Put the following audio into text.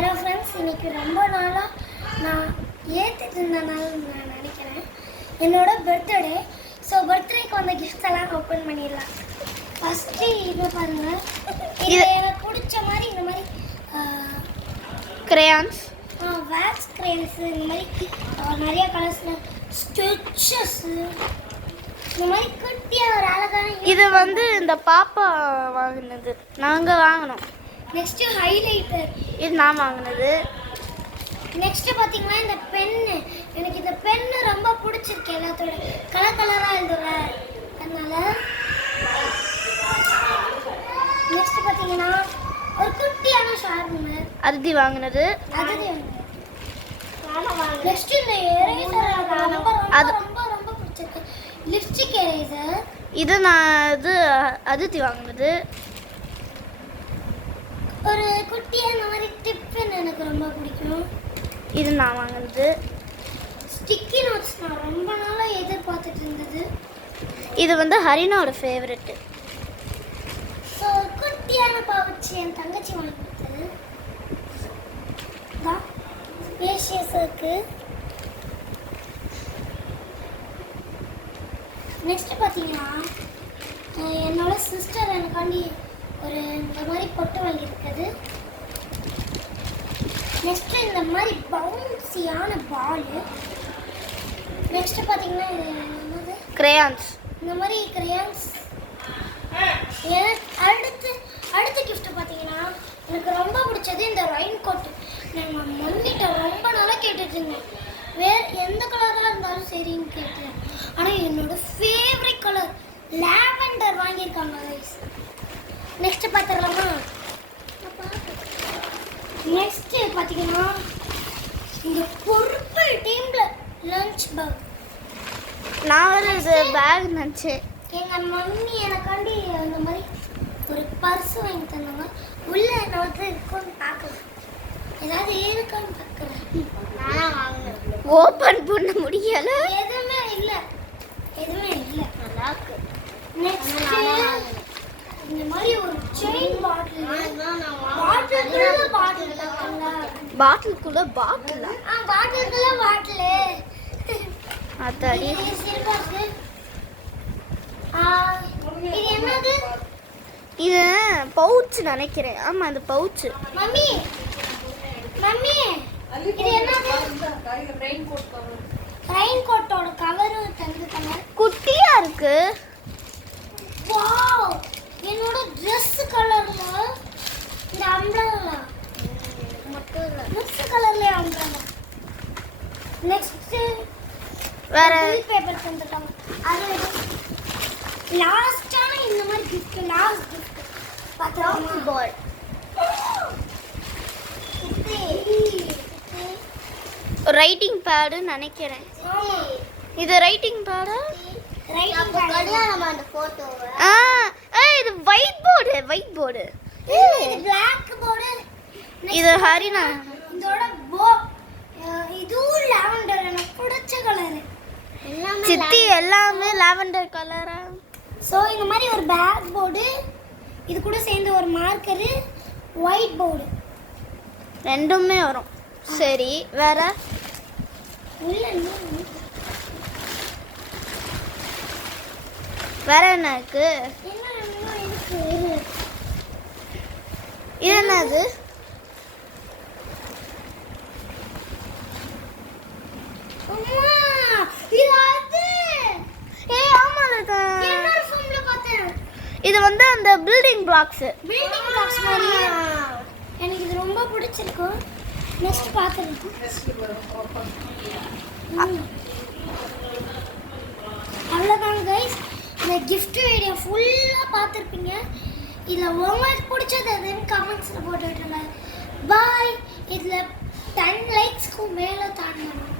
Hello friends, இன்னைக்கு ரொம்ப நாளாக நான் ஏற்றுட்டு இருந்தனால நான் நினைக்கிறேன் என்னோட பர்த்டே. ஸோ பர்த்டேக்கு வந்த கிஃப்ட்ஸ் எல்லாம் ஓப்பன் பண்ணிடலாம். ஃபஸ்ட்டு இது பாருங்கள், இது எனக்கு பிடிச்ச மாதிரி இந்த மாதிரி கிரேயான்ஸ், வேக்ஸ் கிரேயான்ஸு, இந்த மாதிரி நிறைய கலர்ஸில் ஸ்கெட்சஸ்ஸு, இந்த மாதிரி குட்டியாக ஒரு அழகான. இது வந்து இந்த பாப்பா வாங்கினது, நாங்கள் வாங்கினோம். நெக்ஸ்ட்டு ஹைலைட்டர், இது நான் வாங்கினது. நெக்ஸ்ட்டு பார்த்தீங்கன்னா இந்த பென்னு, எனக்கு இந்த பென்னு ரொம்ப பிடிச்சிருக்கு. எல்லாத்தோட கலர் கலராக எழுதுல, அதனால. நெக்ஸ்ட்டு பார்த்தீங்கன்னா ஒரு குட்டியான ஷார்ப்னர், அருதி வாங்கினது. நெக்ஸ்ட் இந்த எரேசர் ரொம்ப ரொம்ப ரொம்ப ரொம்ப பிடிச்சிருக்கு, லிப்ஸ்டிக் எரேசர். இது நான் இது அதித்தி வாங்கினது. ஒரு குட்டியாக இந்த மாதிரி டிப்பின் எனக்கு ரொம்ப பிடிக்கும். இது நான் வாங்கினது. ஸ்டிக்கி நோட்ஸ் நான் ரொம்ப நாளாக எதிர்பார்த்துட்டு இருந்தது. இது வந்து ஹரினோட ஃபேவரெட்டு. ஸோ ஒரு குட்டியான பவுச் என் தங்கச்சி வாங்கி கொடுத்தது தான் ஏஷியஸுக்கு. நெக்ஸ்ட் பார்த்தீங்கன்னா என்னோட சிஸ்டர் எனக்காண்டி ஒரு இந்த மாதிரி பொட்டு வாங்கியிருக்குது. நெக்ஸ்ட்டு இந்த மாதிரி பவுன்சியான பாலு. நெக்ஸ்ட்டு பார்த்தீங்கன்னா இது என்னது, கிரேயான்ஸ். இந்த மாதிரி கிரேயான்ஸ். எனக்கு அடுத்த கிஃப்ட்டு பார்த்தீங்கன்னா எனக்கு ரொம்ப பிடிச்சது இந்த ரெயின் கோட்டு. நான் மம்மிட்ட ரொம்ப நாளாக கேட்டுட்டு இருந்தேன், வேறு எந்த கலராக இருந்தாலும் சரின்னு கேட்டேன். ஆனால் என்னோட ஃபேவரட் கலர் லாவெண்டர் வாங்கியிருக்காங்க கைஸ். நெக்ஸ்ட்டு பார்த்துடலாமா? நெக்ஸ்ட்டு பார்த்தீங்கன்னா இந்த பர்பிள் டீமில் லஞ்ச் பேக். நான் ஒரு இது பேக் நினச்சேன். எங்கள் மம்மி எனக்காண்டி அந்த மாதிரி ஒரு பர்ஸ் வாங்கி தந்தாங்க. உள்ளே என்ன வந்து இருக்குன்னு பார்க்கலாம், ஏதாவது இருக்கான்னு பார்க்குறேன். நான் வாங்கினேன், ஓப்பன் பண்ண முடியலை. எதுவுமே இல்லை. நல்லா இருக்கு. நெக்ஸ்ட் இந்த மாதிரி ஒரு செயின் பாட்டில். பாட்டிலுக்குள்ள பாட்டிலா? பாட்டிலுக்குள்ள பாட்டிலு. அதாடி. இது என்னது? இது பவுச் நினைக்கிறேன். ஆமா, இந்த பவுச். மம்மி இது என்னது? ரெயின் கோட்டோட கவர் தந்துட்டாங்க. குட்டியா இருக்கு. வாவ், என்னோட Dress கலர்ல இந்த அம்ப்ரெல்லா மட்டும் இல்ல, மிக்ஸ் கலர்ல அம்ப்ரெல்லா. நெக்ஸ்ட் வேற பேப்பர் தந்துட்டாங்க. அது லாஸ்டான இந்த மாதிரி gift, லாஸ்ட் gift பாத்தோமா? பால். ரைட்டிங் பேடு நினைக்கிறேன். இது ரைட்டிங் பேடா? ரைட்டிங் கல்யாணம் அந்த போட்டோ. இது ஒயிட் போர்டு. இது பிளாக் போர்டு. இது ஹரினா. இதோட இதுவும் லாவெண்டர், எனக்கு பிடிச்ச கலர். சித்தி எல்லாமே லாவெண்டர் கலரா. ஸோ இந்த மாதிரி ஒரு பேக் போர்டு, இது கூட சேர்ந்து ஒரு மார்க்கரு, ஒயிட் போர்டு ரெண்டுமே வரும். சரி, வேற வேற என்ன இருக்கு? இது என்னது? இது வந்து அந்த பில்டிங் பிளாக்ஸ் மாதிரி. எனக்கு இது ரொம்ப பிடிச்சிருக்கு. நெக்ஸ்ட் பார்த்துருக்கோம். அவ்வளோதாங்க கைஸ், இந்த கிஃப்ட் வீடியோ ஃபுல்லாக பார்த்துருப்பீங்க. இதில் உங்களுக்கு பிடிச்சது எதுன்னு கமெண்ட்ஸில் போட்டுவிட்டுருங்க. பாய். இதில் 10 லைக்ஸ்க்கு மேலே தாண்டணும்.